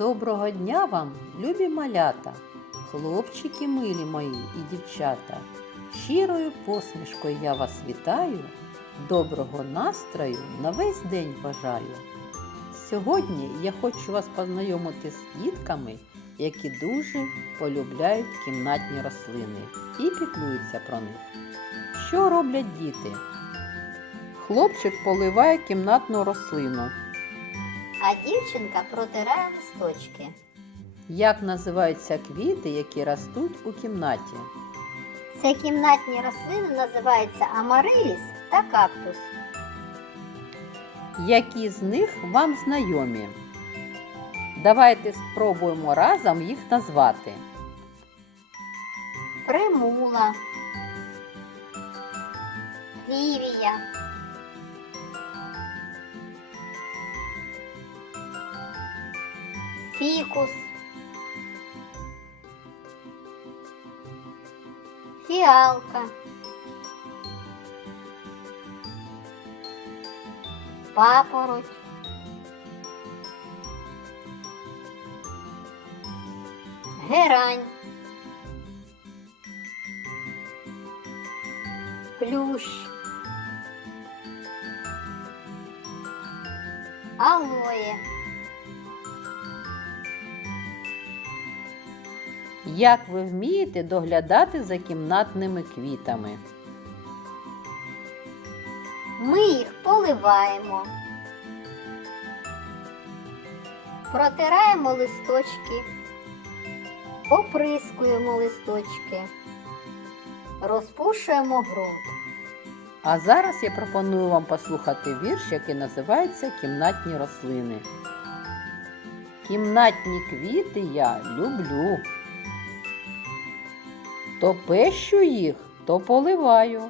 Доброго дня вам, любі малята, хлопчики милі мої і дівчата. Щирою посмішкою я вас вітаю, доброго настрою на весь день бажаю. Сьогодні я хочу вас познайомити з дітками, які дуже полюбляють кімнатні рослини і піклуються про них. Що роблять діти? Хлопчик поливає кімнатну рослину. А дівчинка протирає листочки. Як називаються квіти, які ростуть у кімнаті? Це кімнатні рослини називаються амариліс та кактус. Які з них вам знайомі? Давайте спробуємо разом їх назвати. Примула, лівія, фікус, фіалка, папороть, герань, плющ, алоє, Як ви вмієте доглядати за кімнатними квітами? Ми їх поливаємо, протираємо листочки, оприскуємо листочки, розпушуємо ґрунт. А зараз я пропоную вам послухати вірш, який називається Кімнатні рослини. Кімнатні квіти я люблю. То пещу їх, то поливаю.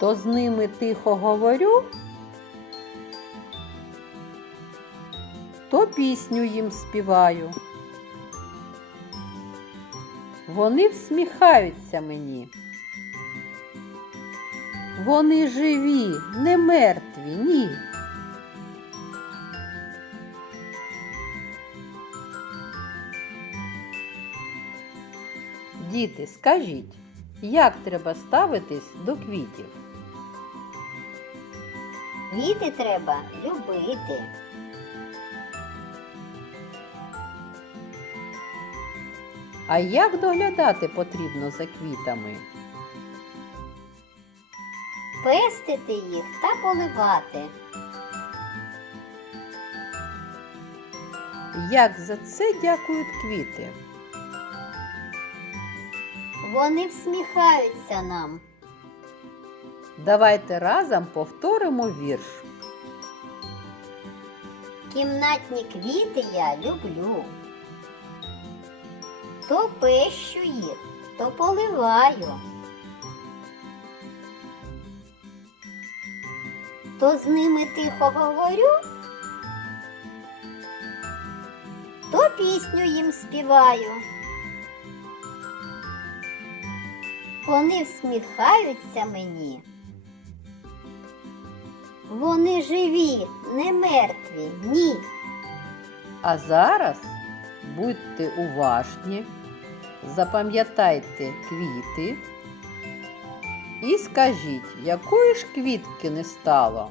То з ними тихо говорю, то пісню їм співаю. Вони всміхаються мені. Вони живі, не мертві, ні. Діти, скажіть, як треба ставитись до квітів? Квіти треба любити. А як доглядати потрібно за квітами? пестити їх та поливати. Як за це дякують квіти? Вони всміхаються нам. Давайте разом повторимо вірш. Кімнатні квіти я люблю. То пещу їх, то поливаю. То з ними тихо говорю, то пісню їм співаю. Вони всміхаються мені. Вони живі, не мертві, ні. А зараз будьте уважні, запам'ятайте квіти і скажіть, якої ж квітки не стало?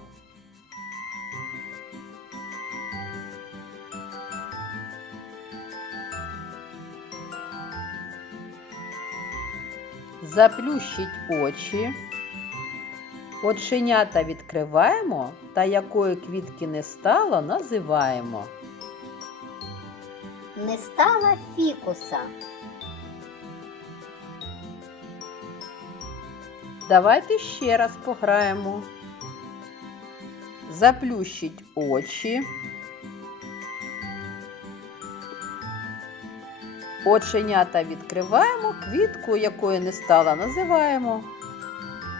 Заплющіть очі, оченята відкриваємо та якої квітки не стало, називаємо. Не стала фікуса. Давайте ще раз пограємо. Заплющіть очі. Оченята відкриваємо, квітку, якої не стало, називаємо.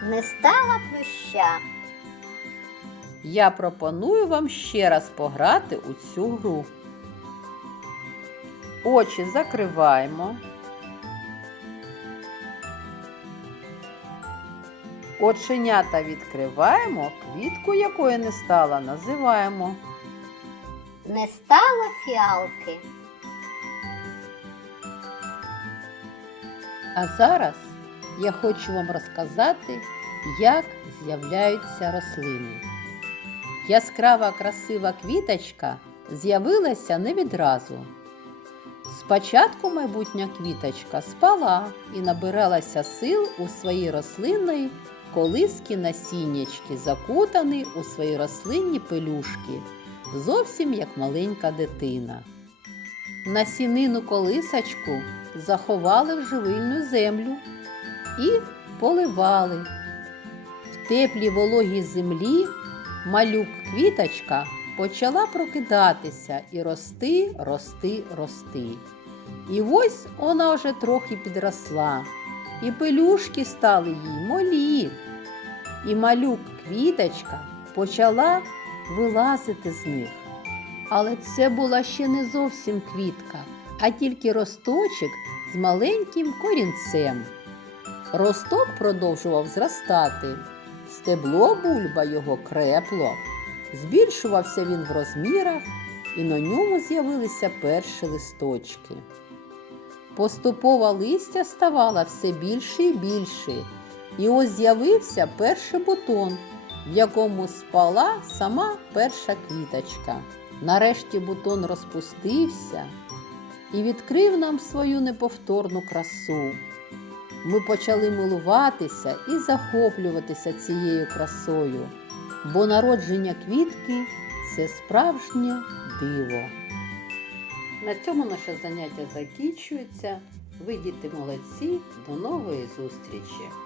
Не стала плюща. Я пропоную вам ще раз пограти у цю гру. Очі закриваємо. Оченята відкриваємо, квітку якої не стало, називаємо. не стало фіалки. А зараз я хочу вам розказати, як з'являються рослини. Яскрава красива квіточка з'явилася не відразу. Спочатку майбутня квіточка спала і набиралася сил у своїй рослинної колиски насіннячки, закутаний у свої рослинні пелюшки, зовсім як маленька дитина. Насінину колисочку заховали в живильну землю і поливали. В теплій вологій землі малюк квіточка почала прокидатися і рости, рости, рости. І ось вона вже трохи підросла, і пелюшки стали їй малі. І малюк квіточка почала вилазити з них. Але це була ще не зовсім квітка, а тільки росточок з маленьким корінцем. Росток продовжував зростати. Стебло бульба його крепло. Збільшувався він в розмірах, і на ньому з'явилися перші листочки. Поступово листя ставало все більше і більше, і ось з'явився перший бутон, в якому спала сама перша квіточка. Нарешті бутон розпустився і відкрив нам свою неповторну красу. Ми почали милуватися і захоплюватися цією красою, бо народження квітки це справжнє диво. На цьому наше заняття закінчується. Ви діти молодці. До нової зустрічі!